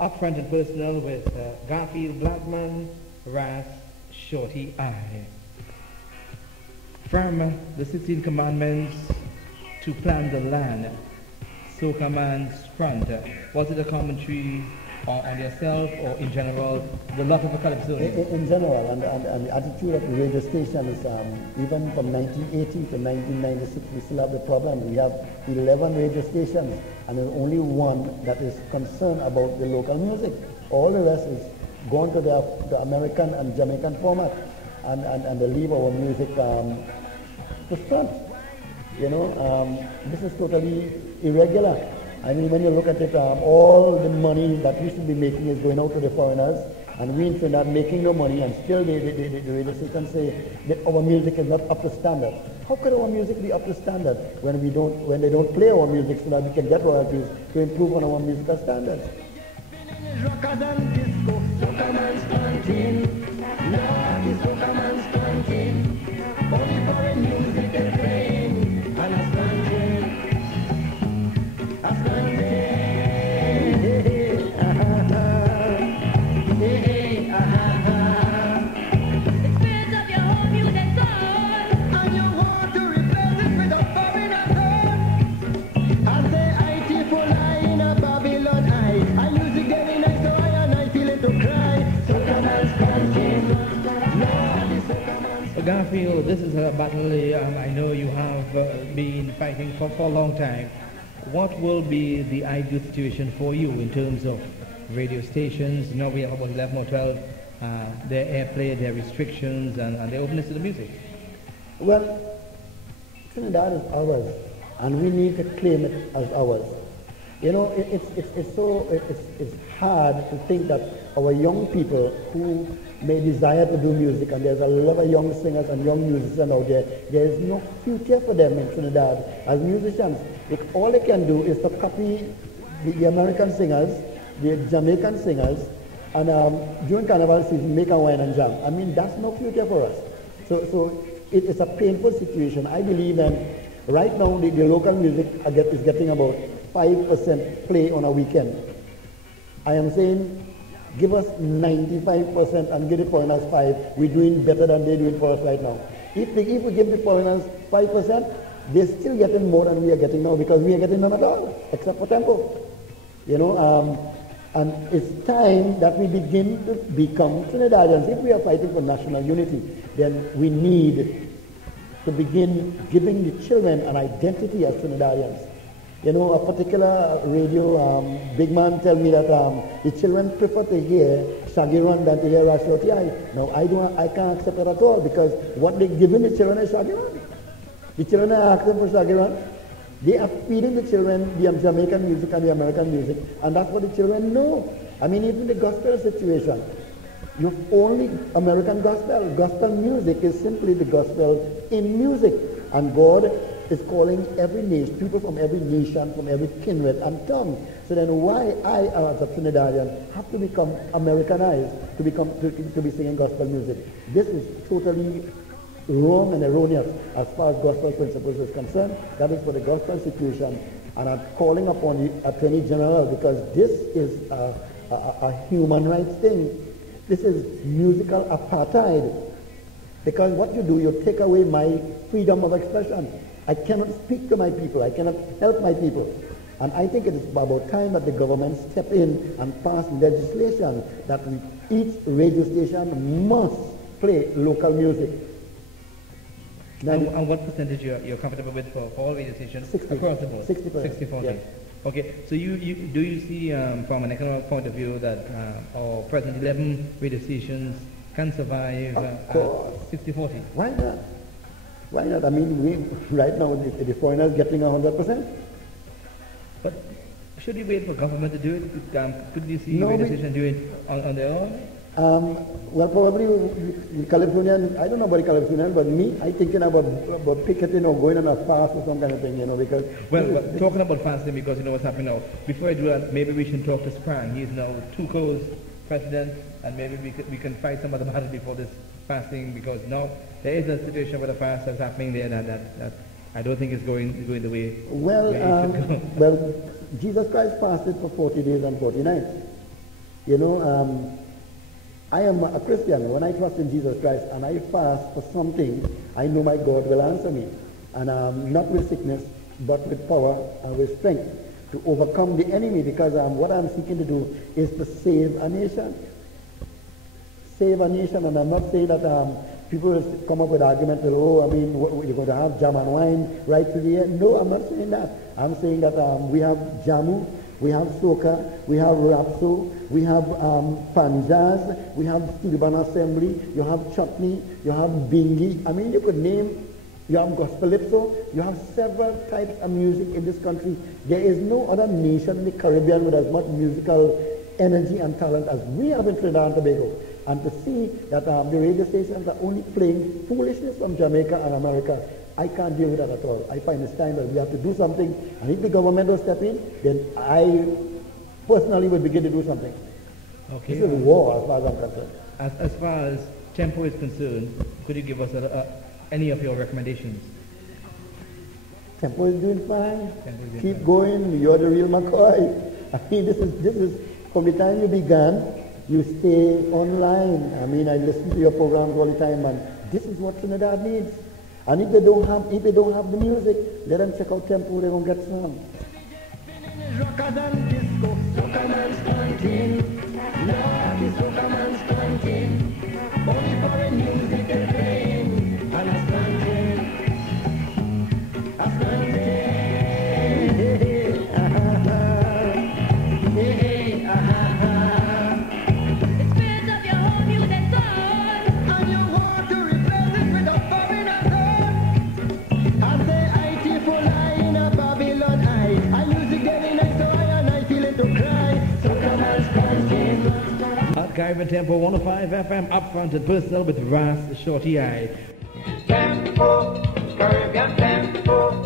Upfront and personal with Garfield Blackman, Ras, Shorty, I. From the 16 Commandments to Plan the Land, Sookram and Scrunt. Was it a commentary on yourself or in general, the love of a calypsonian? In general, and the attitude of the radio stations, even from 1980 to 1996, we still have the problem. We have 11 radio stations, and there's only one that is concerned about the local music. All the rest is gone to the American and Jamaican format, and they leave our music to front. You know, this is totally irregular. I mean, when you look at it, all the money that we should be making is going out to the foreigners, and we in Trinidad making no money, and still the radio stations say that our music is not up to standard. How could our music be up to standard when they don't play our music so that we can get royalties to improve on our musical standards? Garfield, this is a battle I know you have been fighting for a long time. What will be the ideal situation for you in terms of radio stations? Now we have about 11 or 12, their airplay, their restrictions, and their openness to the music. Well, Trinidad is ours, and we need to claim it as ours. You know, it's hard to think that our young people who may desire to do music, and there's a lot of young singers and young musicians out there, there is no future for them in Trinidad as musicians. All they can do is to copy the American singers, the Jamaican singers, and during Carnival season make a wine and jam. I mean, that's no future for us. So it's a painful situation. I believe that right now the local music is getting about 5% play on a weekend. I am saying give us 95% and give the foreigners 5%. We're doing better than they're doing for us right now. If we give the foreigners 5%, they're still getting more than we are getting now, because we are getting none at all, except for tempo. You know, and it's time that we begin to become Trinidadians. If we are fighting for national unity, then we need to begin giving the children an identity as Trinidadians. You know, a particular radio big man tell me that the children prefer to hear Shaggy Run than to hear Shorty. No, I can't accept that at all, because what they're giving the children is Shaggy Run. The children are asking for Shaggy Run. They are feeding the children the Jamaican music and the American music, and that's what the children know. I mean, even the gospel situation, you've only American gospel. Gospel music is simply the gospel in music, and God is calling every nation, people from every nation, from every kindred and tongue. So then why I, as a Trinidadian, have to become Americanized to be singing gospel music? This is totally wrong and erroneous as far as gospel principles is concerned. That is for the gospel situation. And I'm calling upon the Attorney General, because this is a human rights thing. This is musical apartheid. Because what you do, you take away my freedom of expression. I cannot speak to my people. I cannot help my people. And I think it is about time that the government step in and pass legislation that each radio station must play local music. And what percentage you're comfortable with for all radio stations 60, across the board? 60%. 60-40. Yeah. Okay, so do you see from an economic point of view that our present 11 radio stations can survive at 60-40? Why not? Why not? I mean, right now the foreigners getting 100%. But should you wait for government to do it? Could you see radio stations do it on their own? Well, probably the Californian, I don't know about the Californian, but me, I thinking about picketing or going on a fast or some kind of thing, you know, because... Well, talking about fasting, because you know what's happening now. Before I do that, maybe we should talk to Scrunt. He's now TUCO's president, and maybe we can fight some other battle before this fasting, because now there is a situation where the fast that's happening there that I don't think is going the way it should go. Well, Jesus Christ fasted for 40 days and 40 nights. You know, I am a Christian. When I trust in Jesus Christ and I fast for something, I know my God will answer me. And not with sickness, but with power and with strength to overcome the enemy, because what I'm seeking to do is to save a nation. Save a nation. And I'm not saying that people will come up with arguments, oh, I mean, you're going to have jam and wine right to the end. No, I'm not saying that. I'm saying that we have jamu, we have soca, we have rapso, we have panjaz, we have Studiban Assembly, you have chutney, you have bingi. I mean, you could name, you have gospelypso, you have several types of music in this country. There is no other nation in the Caribbean with as much musical energy and talent as we have in Trinidad and Tobago. And to see that the radio stations are only playing foolishness from Jamaica and America, I can't deal with that at all. I find it's time that we have to do something, and if the government will step in, then I personally will begin to do something. Okay. This is war as far as I'm concerned. As far as tempo is concerned, could you give us any of your recommendations? Tempo is doing fine. Keep going. You're the real McCoy. I mean, this is from the time you began. You stay online. I mean, I listen to your programs all the time, and this is what Trinidad needs. And if they don't have the music, let them check out Tempo. They're gonna get some. Archive and Tempo 105 FM up front and personal with Ras Shorty I. Tempo, Caribbean Tempo.